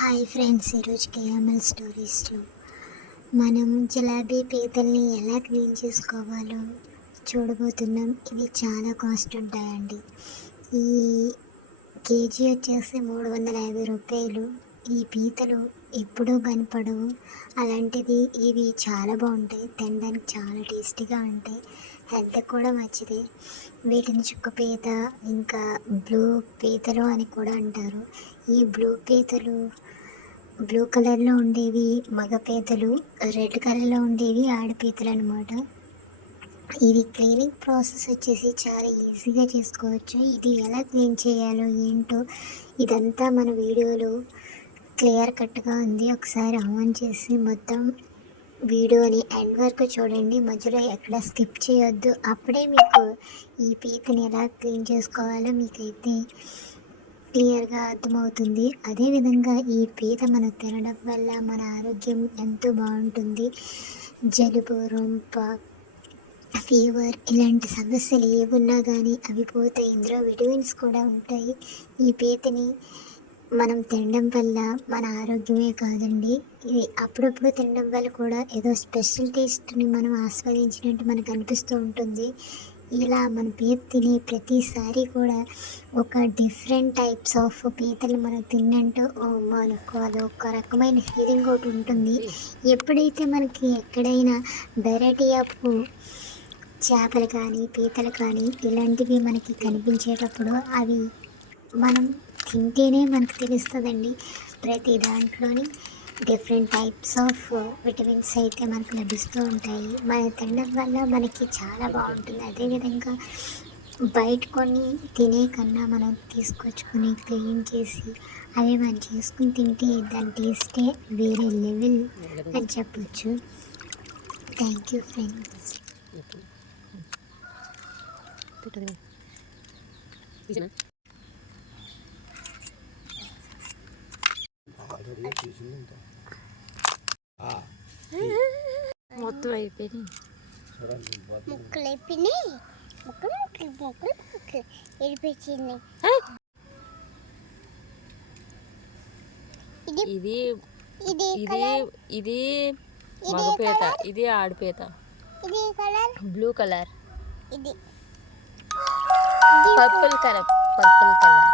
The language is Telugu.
హాయ్ ఫ్రెండ్స్ ఈరోజు కేఎంఎల్ స్టోరీస్లో మనం జలాబీ పీతల్ని ఎలా క్లీన్ చేసుకోవాలో చూడబోతున్నాం. ఇవి చాలా కాస్ట్ ఉంటాయండి. ఈ కేజీ వచ్చేసి మూడు వందల యాభై రూపాయలు. ఈ పీతలు ఎప్పుడూ కనపడవు. అలాంటిది ఇవి చాలా బాగుంటాయి. తినడానికి చాలా టేస్టీగా ఉంటాయి. హెల్త్ కూడా మంచిది. వీటిని చుక్క పీత ఇంకా బ్లూ పీతలు అని కూడా అంటారు. ఈ బ్లూ పీతలు బ్లూ కలర్లో ఉండేవి మగ పీతలు రెడ్ కలర్లో ఉండేవి ఆడపీతలు అనమాట ఇది క్లీనింగ్ ప్రాసెస్ వచ్చేసి చాలా ఈజీగా చేసుకోవచ్చు. ఇది ఎలా క్లీన్ చేయాలో ఏంటో ఇదంతా మన వీడియోలో క్లియర్ కట్గా ఉంది. ఒకసారి ఆన్ చేసి మొత్తం వీడియోని ఎండ్ వరకు చూడండి. మధ్యలో ఎక్కడ స్కిప్ చేయొద్దు. అప్పుడే మీకు ఈ పీతని ఎలా క్లీన్ చేసుకోవాలో మీకైతే క్లియర్గా అర్థమవుతుంది. అదేవిధంగా ఈ పీత మనం తినడం వల్ల మన ఆరోగ్యం ఎంతో బాగుంటుంది. జలుబు రొంప ఫీవర్ ఇలాంటి సమస్యలు ఏమున్నా కానీ అవి పోతాయి. ఇందులో విటమిన్స్ కూడా ఉంటాయి. ఈ పీతని మనం తినడం వల్ల మన ఆరోగ్యమే కాదండి. ఇది అప్పుడప్పుడు తినడం వల్ల కూడా ఏదో స్పెషల్ టేస్ట్ని మనం ఆస్వాదించినట్టు మనకు అనిపిస్తూ ఉంటుంది. ఇలా మన పీత తినే ప్రతిసారి కూడా ఒక డిఫరెంట్ టైప్స్ ఆఫ్ పీతలు మనం తిన్నంటూ ఓ మనకు అదొక రకమైన ఫీలింగ్ ఒకటి ఉంటుంది. ఎప్పుడైతే మనకి ఎక్కడైనా వెరైటీ ఆఫ్ చేపలు కానీ పీతలు కానీ ఇలాంటివి మనకి కనిపించేటప్పుడు అవి మనం తింటేనే మనకు తెలుస్తుందండి ప్రతి దాంట్లోని డిఫరెంట్ టైప్స్ ఆఫ్ విటమిన్స్ అయితే మనకు లభిస్తూ ఉంటాయి. మన తినడం వల్ల మనకి చాలా బాగుంటుంది. అదేవిధంగా బయట కొన్ని తినే కన్నా మనం తీసుకొచ్చుకొని క్లీన్ చేసి అవి మనం చేసుకుని తింటే దాని టేస్టే వేరే లెవెల్ అని చెప్పొచ్చు. Thank you friends. ఓకే. మొత్తం అయిపోయింది ముక్కలు అయిపోయినాయి ముక్కలు ముక్కలు. ముక్కలు ఇది ఇది ఇది మగపేత ఇది ఆడపేత ఇది కలర్. Blue colour. ఇది. Purple colour purple colour.